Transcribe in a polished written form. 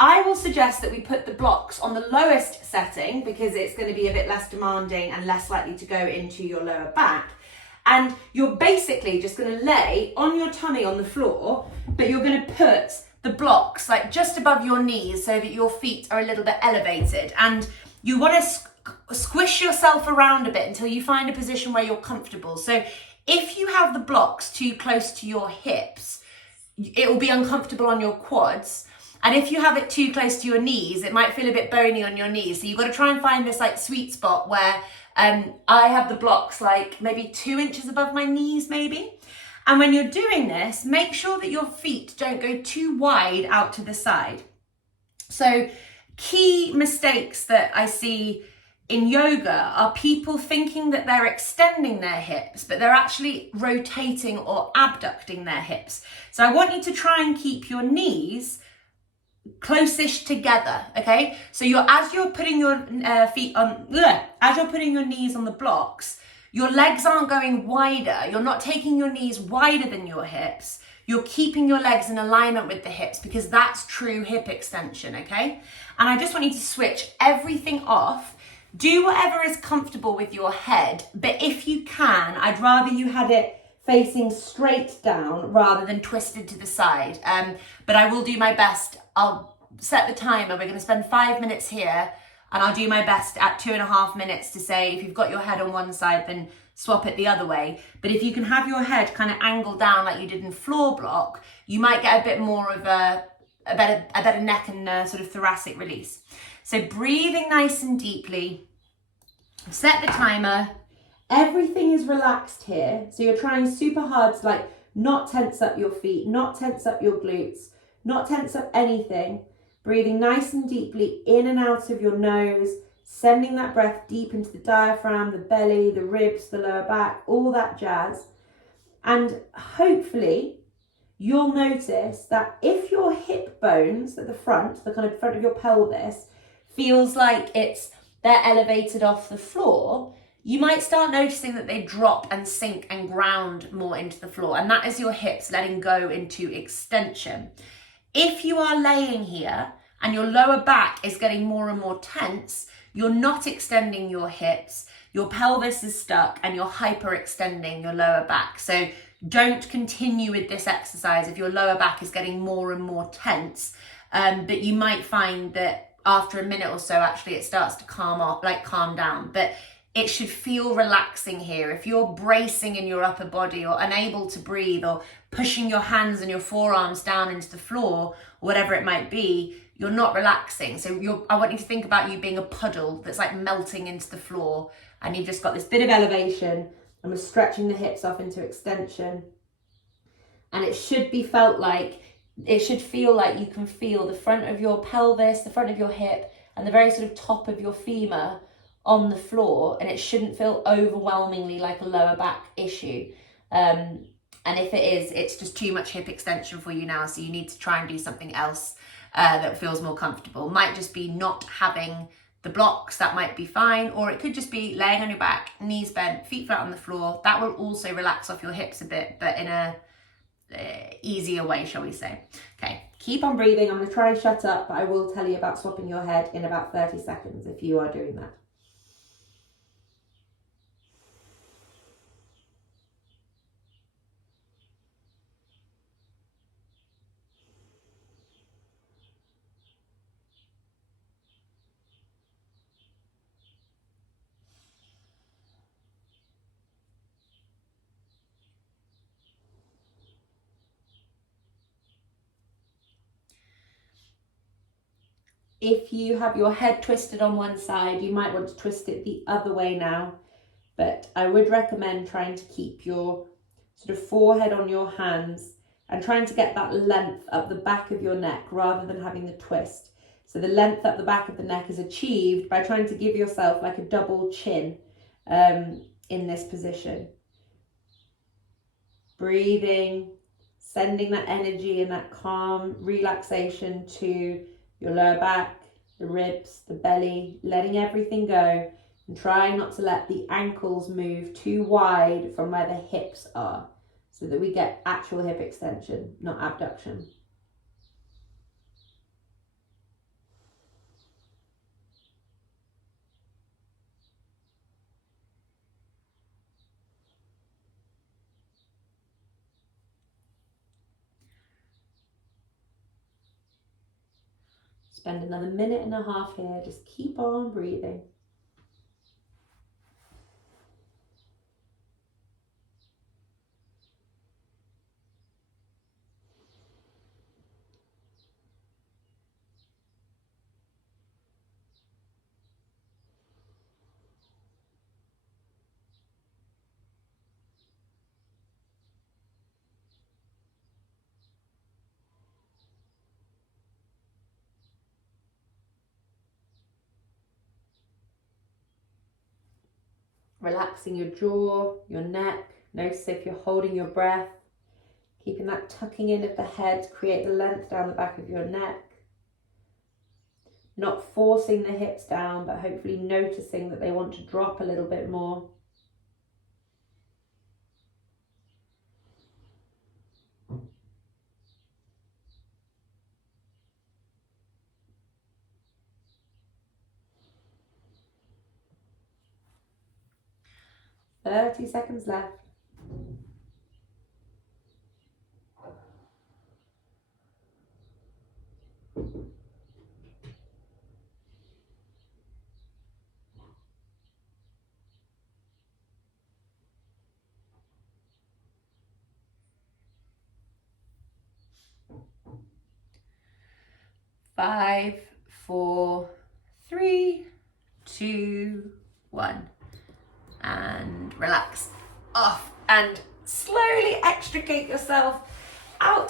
I will suggest that we put the blocks on the lowest setting because it's going to be a bit less demanding and less likely to go into your lower back. And you're basically just going to lay on your tummy on the floor, but you're going to put the blocks like just above your knees so that your feet are a little bit elevated. And you want to squish yourself around a bit until you find a position where you're comfortable. So if you have the blocks too close to your hips, it will be uncomfortable on your quads. And if you have it too close to your knees, it might feel a bit bony on your knees. So you've got to try and find this like sweet spot where I have the blocks like maybe 2 inches above my knees maybe. And when you're doing this, make sure that your feet don't go too wide out to the side. So key mistakes that I see in yoga are people thinking that they're extending their hips, but they're actually rotating or abducting their hips. So I want you to try and keep your knees close-ish together, okay? So as you're putting your feet on, as you're putting your knees on the blocks, your legs aren't going wider. You're not taking your knees wider than your hips. You're keeping your legs in alignment with the hips because that's true hip extension, okay? And I just want you to switch everything off. Do whatever is comfortable with your head, but if you can, I'd rather you had it facing straight down rather than twisted to the side. But I will do my best. I'll set the timer. We're going to spend 5 minutes here and I'll do my best at 2.5 minutes to say if you've got your head on one side, then swap it the other way. But if you can have your head kind of angled down like you did in floor block, you might get a bit more of a better neck and sort of thoracic release. So breathing nice and deeply, set the timer. Everything is relaxed here. So you're trying super hard to like not tense up your feet, not tense up your glutes, not tense up anything. Breathing nice and deeply in and out of your nose, sending that breath deep into the diaphragm, the belly, the ribs, the lower back, all that jazz. And hopefully you'll notice that if your hip bones at the front, the kind of front of your pelvis, feels like they're elevated off the floor, you might start noticing that they drop and sink and ground more into the floor. And that is your hips letting go into extension. If you are laying here and your lower back is getting more and more tense, you're not extending your hips, your pelvis is stuck and you're hyperextending your lower back. So don't continue with this exercise if your lower back is getting more and more tense. But you might find that after a minute or so, actually it starts to calm down. But it should feel relaxing here. If you're bracing in your upper body or unable to breathe or pushing your hands and your forearms down into the floor, or whatever it might be, you're not relaxing. So I want you to think about you being a puddle that's like melting into the floor and you've just got this bit of elevation and we're stretching the hips off into extension. And it should feel like you can feel the front of your pelvis, the front of your hip and the very sort of top of your femur on the floor, and it shouldn't feel overwhelmingly like a lower back issue. And if it is, it's just too much hip extension for you now, so you need to try and do something else that feels more comfortable. Might just be not having the blocks, that might be fine, or it could just be laying on your back, knees bent, feet flat on the floor. That will also relax off your hips a bit, but in a easier way, shall we say. Okay, keep on breathing. I'm going to try and shut up, but I will tell you about swapping your head in about 30 seconds if you are doing that. If you have your head twisted on one side, you might want to twist it the other way now. But I would recommend trying to keep your sort of forehead on your hands and trying to get that length up the back of your neck rather than having the twist. So the length up the back of the neck is achieved by trying to give yourself like a double chin in this position. Breathing, sending that energy and that calm relaxation to your lower back, the ribs, the belly, letting everything go and trying not to let the ankles move too wide from where the hips are so that we get actual hip extension, not abduction. Spend another 1.5 minutes here. Just keep on breathing. Relaxing your jaw, your neck. Notice if you're holding your breath. Keeping that tucking in of the head, create the length down the back of your neck. Not forcing the hips down, but hopefully noticing that they want to drop a little bit more. "30 seconds left." Five, 4, 3, 2, 1. And relax off and slowly extricate yourself out